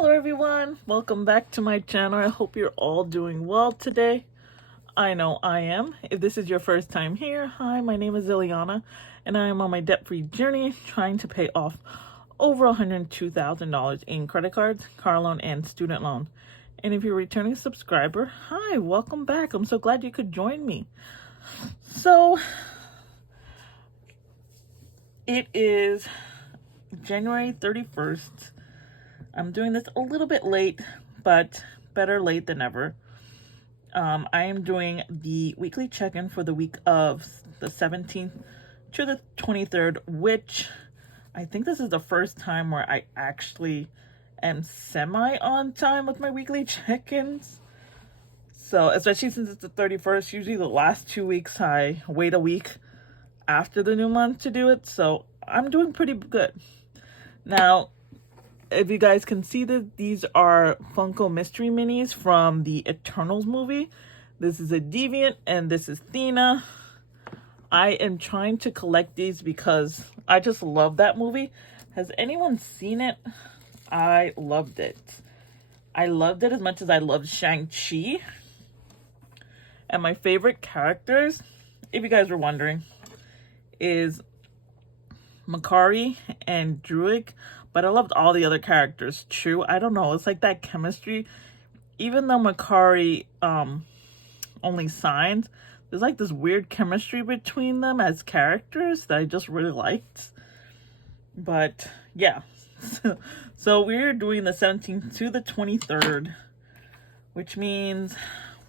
Hello everyone, welcome back to my channel. I hope you're all doing well today. I know I am. If this is your first time here, hi, my name is Ileana and I am on my debt-free journey trying to pay off over $102,000 in credit cards, car loan, and student loan. And if you're a returning subscriber, hi, welcome back. I'm so glad you could join me. So, it is January 31st. I'm doing this a little bit late, but better late than never. I am doing the weekly check-in for the week of the 17th to the 23rd, which I think this is the first time where I actually am semi on time with my weekly check-ins. So, especially since it's the 31st, usually the last 2 weeks I wait a week after the new month to do it. So, I'm doing pretty good. Now, if you guys can see that these are Funko Mystery Minis from the Eternals movie. This is a Deviant and this is Thena. I am trying to collect these because I just love that movie. Has anyone seen it? I loved it. I loved it as much as I loved Shang-Chi. And my favorite characters, if you guys were wondering, is Makkari and Druig. But I loved all the other characters too. I don't know. It's like that chemistry. Even though Makkari only signs, there's like this weird chemistry between them as characters that I just really liked. But yeah. So we're doing the 17th to the 23rd, which means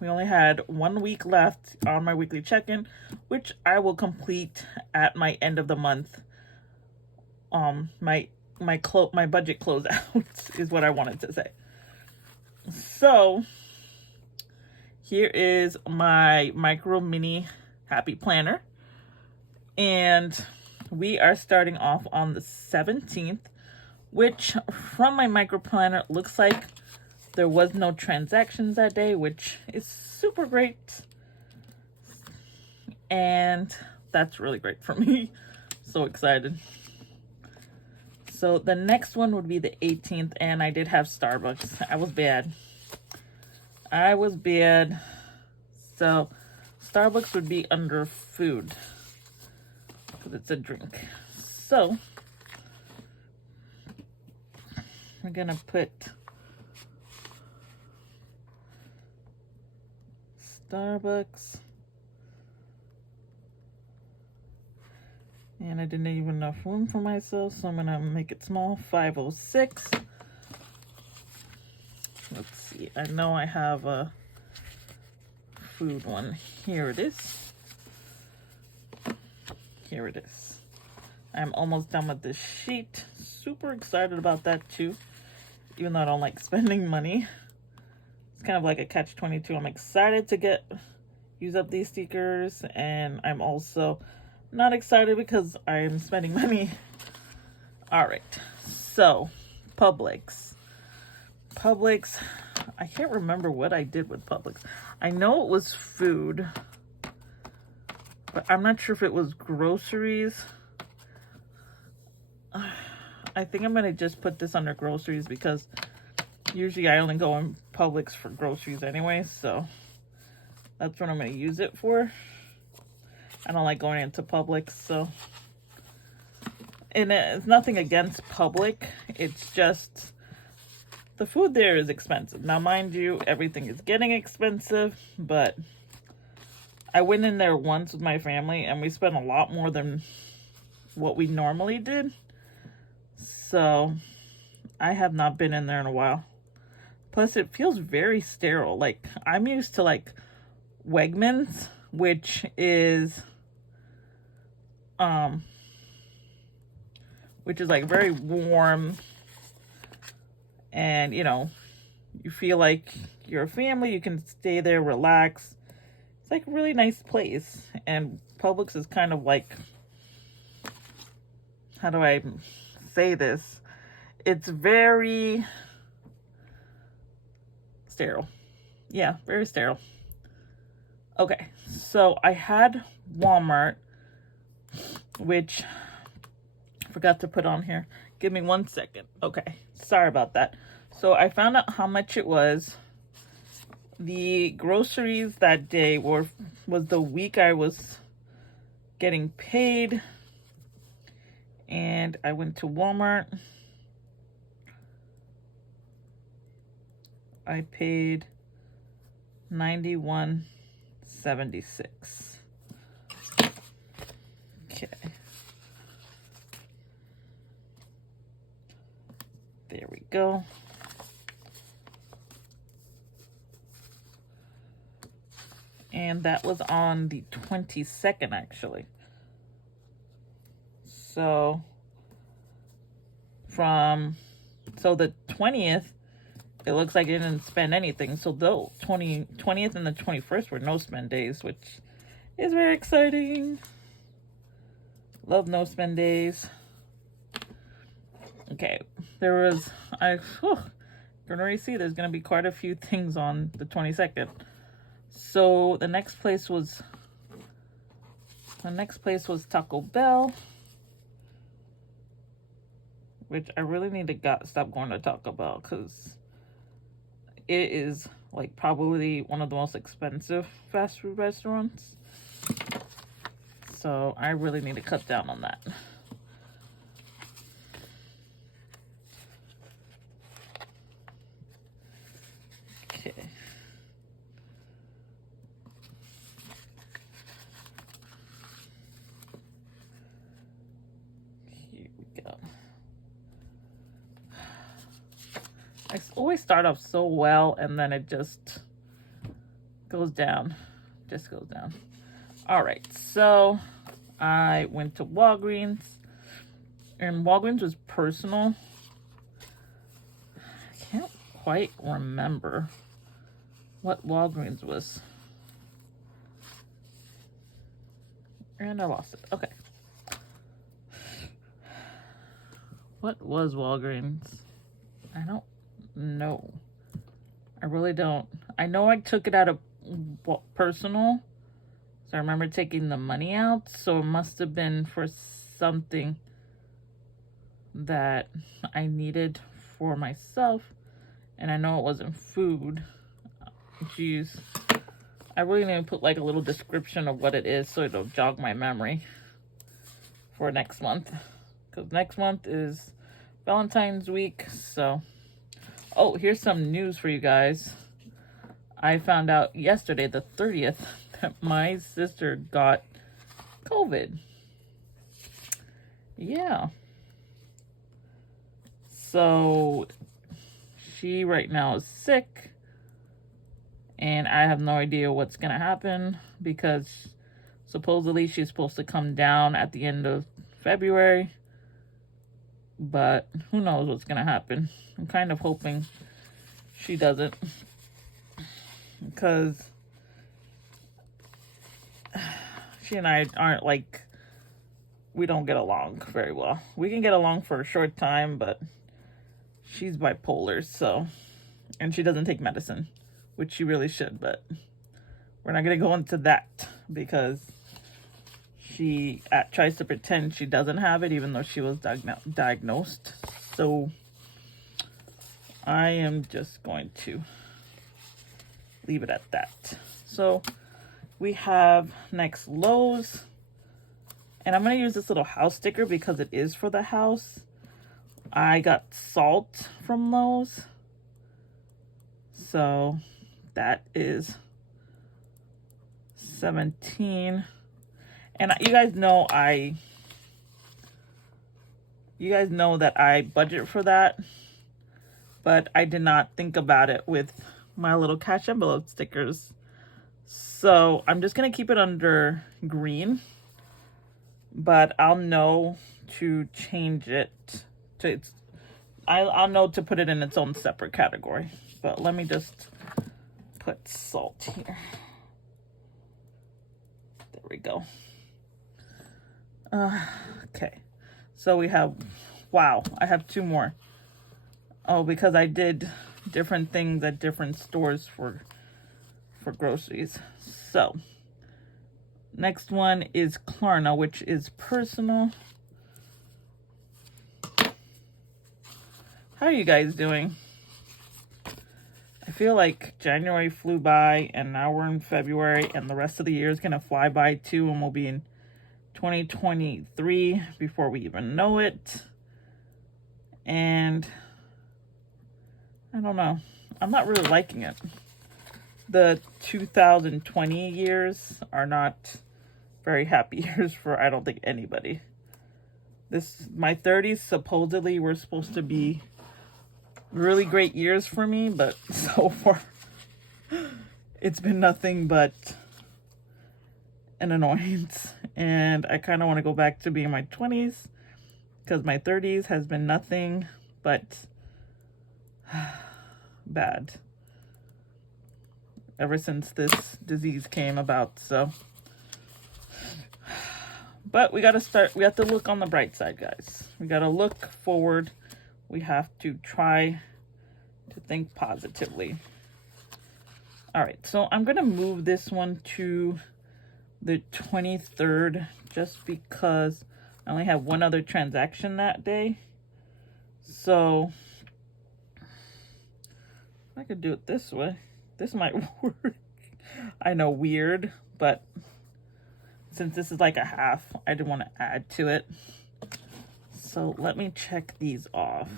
we only had 1 week left on my weekly check-in, which I will complete at my end of the month. My budget closeout is what I wanted to say. So here is my micro mini happy planner, and we are starting off on the 17th, which from my micro planner looks like there was no transactions that day, which is super great, and that's really great for me. So excited. So the next one would be the 18th, and I did have Starbucks. I was bad. So Starbucks would be under food because it's a drink. So we're gonna put Starbucks. And I didn't even enough room for myself, so I'm gonna make it small. 506. Let's see. I know I have a food one. Here it is. Here it is. I'm almost done with this sheet. Super excited about that too. Even though I don't like spending money. It's kind of like a catch-22. I'm excited to use up these stickers, and I'm also not excited because I'm spending money. All right, so Publix, I can't remember what I did with Publix. I know it was food, but I'm not sure if it was groceries. I think I'm gonna just put this under groceries because usually I only go in Publix for groceries anyway, so that's what I'm gonna use it for. I don't like going into Publix, so. And it's nothing against Publix. It's just the food there is expensive. Now, mind you, everything is getting expensive, but I went in there once with my family and we spent a lot more than what we normally did. So I have not been in there in a while. Plus, it feels very sterile. Like, I'm used to like Wegmans, which is like very warm, and you know, you feel like you're a family, you can stay there, relax. It's like a really nice place. And Publix is kind of like, how do I say this? It's very sterile. Yeah, very sterile. Okay, so I had Walmart, which I forgot to put on here. Give me 1 second. Okay, sorry about that. So I found out how much it was. The groceries that day was the week I was getting paid. And I went to Walmart. I paid $91.76. Okay. There we go. And that was on the 22nd, actually. So the 20th, it looks like I didn't spend anything. So the 20th and the 21st were no spend days, which is very exciting. Love no spend days. Okay, gonna already see there's gonna be quite a few things on the 22nd. So the next place was Taco Bell, which I really need to stop going to Taco Bell because it is like probably one of the most expensive fast food restaurants. So I really need to cut down on that. Okay. Here we go. I always start off so well and then it just goes down. All right, so I went to Walgreens, and Walgreens was personal. I can't quite remember what Walgreens was. And I lost it. Okay. What was Walgreens? I don't know. I really don't. I know I took it out of personal. So I remember taking the money out. So it must have been for something that I needed for myself. And I know it wasn't food. Jeez. I really need to put like a little description of what it is so it'll jog my memory for next month. Because next month is Valentine's week. So, oh, here's some news for you guys. I found out yesterday, the 30th, that my sister got COVID. Yeah. So she right now is sick. And I have no idea what's going to happen because supposedly she's supposed to come down at the end of February. But who knows what's going to happen. I'm kind of hoping she doesn't. Because she and I aren't like, we don't get along very well. We can get along for a short time, but she's bipolar, so, and she doesn't take medicine, which she really should, but we're not going to go into that because she tries to pretend she doesn't have it, even though she was diagnosed. So I am just going to leave it at that. So we have next Lowe's, and I'm going to use this little house sticker because it is for the house. I got salt from Lowe's, so that is $17. And you guys know that I budget for that, but I did not think about it with my little cash envelope stickers. So I'm just going to keep it under green, but I'll know to change it to I'll know to put it in its own separate category. But let me just put salt here. There we go. Okay. So we have, wow, I have two more. Oh, because I did different things at different stores for groceries. So next one is Klarna, which is personal. How are you guys doing? feel like January flew by, and now we're in February, and the rest of the year is going to fly by too, and we'll be in 2023 before we even know it. And I don't know. I'm not really liking it. The 2020 years are not very happy years for, I don't think, anybody. My 30s supposedly were supposed to be really great years for me, but so far it's been nothing but an annoyance. And I kind of want to go back to being my 20s, because my 30s has been nothing but bad ever since this disease came about. So, but we got to look on the bright side, guys. We got to look forward. We have to try to think positively. All right, so I'm going to move this one to the 23rd just because I only have one other transaction that day. So I could do it this way. This might work. I know, weird, but since this is like a half, I didn't want to add to it. So let me check these off.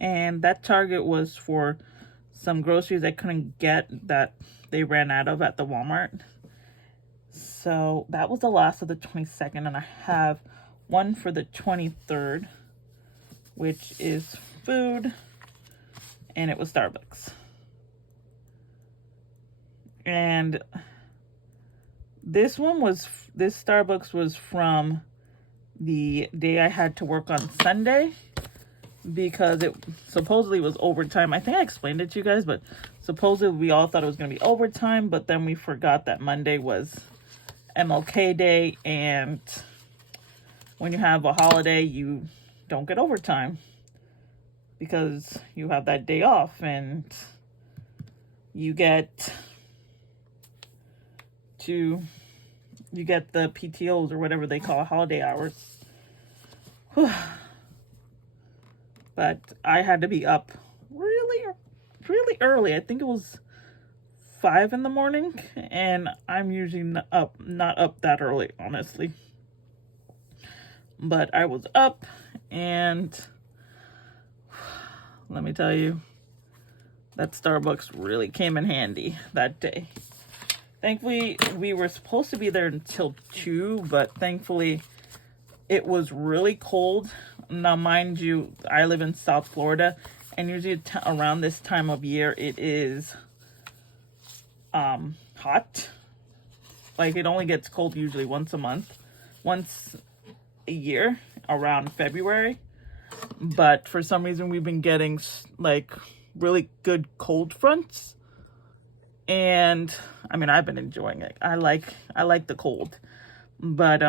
And that Target was for some groceries I couldn't get that they ran out of at the Walmart. So that was the last of the 22nd, and I have one for the 23rd, which is food, and it was Starbucks. And this Starbucks was from the day I had to work on Sunday, because it supposedly was overtime. I think I explained it to you guys, but supposedly we all thought it was going to be overtime, but then we forgot that Monday was MLK Day, and when you have a holiday, you don't get overtime because you have that day off, and you get the PTOs or whatever they call holiday hours. Whew. But I had to be up really early. I think it was 5 in the morning, and I'm usually not up that early, honestly. But I was up, and let me tell you, that Starbucks really came in handy that day. Thankfully, we were supposed to be there until 2, but thankfully it was really cold. Now, mind you, I live in South Florida, and usually around this time of year, it is hot. Like, it only gets cold usually once a year, around February. But for some reason, we've been getting, like, really good cold fronts. And, I mean, I've been enjoying it. I like the cold. But,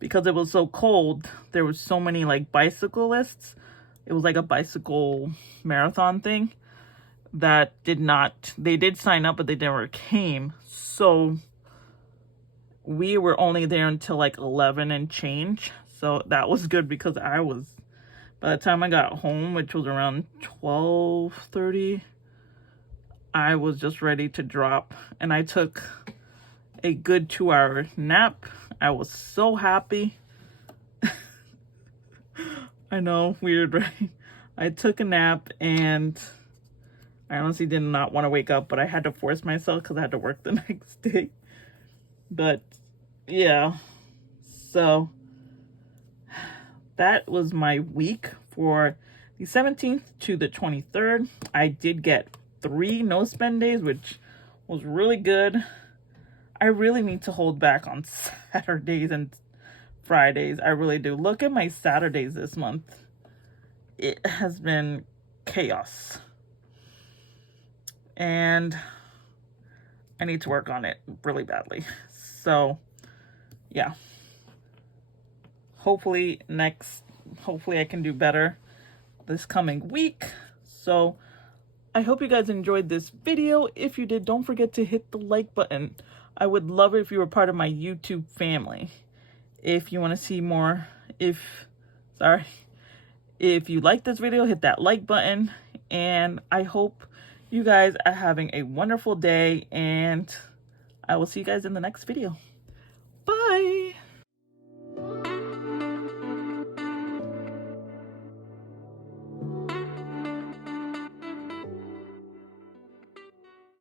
because it was so cold, there was so many like bicyclists. It was like a bicycle marathon thing that they did sign up, but they never came. So we were only there until like 11 and change. So that was good, because by the time I got home, which was around 12:30, I was just ready to drop, and I took a good 2-hour nap. I was so happy. I know, weird, right? I took a nap, and I honestly did not want to wake up, but I had to force myself because I had to work the next day. But yeah, so that was my week for the 17th to the 23rd. I did get 3 no spend days, which was really good. I really need to hold back on Saturdays and Fridays. I really do. Look at my Saturdays this month. It has been chaos. And I need to work on it really badly. So, yeah. Hopefully I can do better this coming week. So, I hope you guys enjoyed this video. If you did, don't forget to hit the like button. I would love it if you were part of my YouTube family. If you want to see more, if Sorry. If you like this video, hit that like button, and I hope you guys are having a wonderful day, and I will see you guys in the next video. Bye.